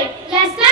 Yes, sir.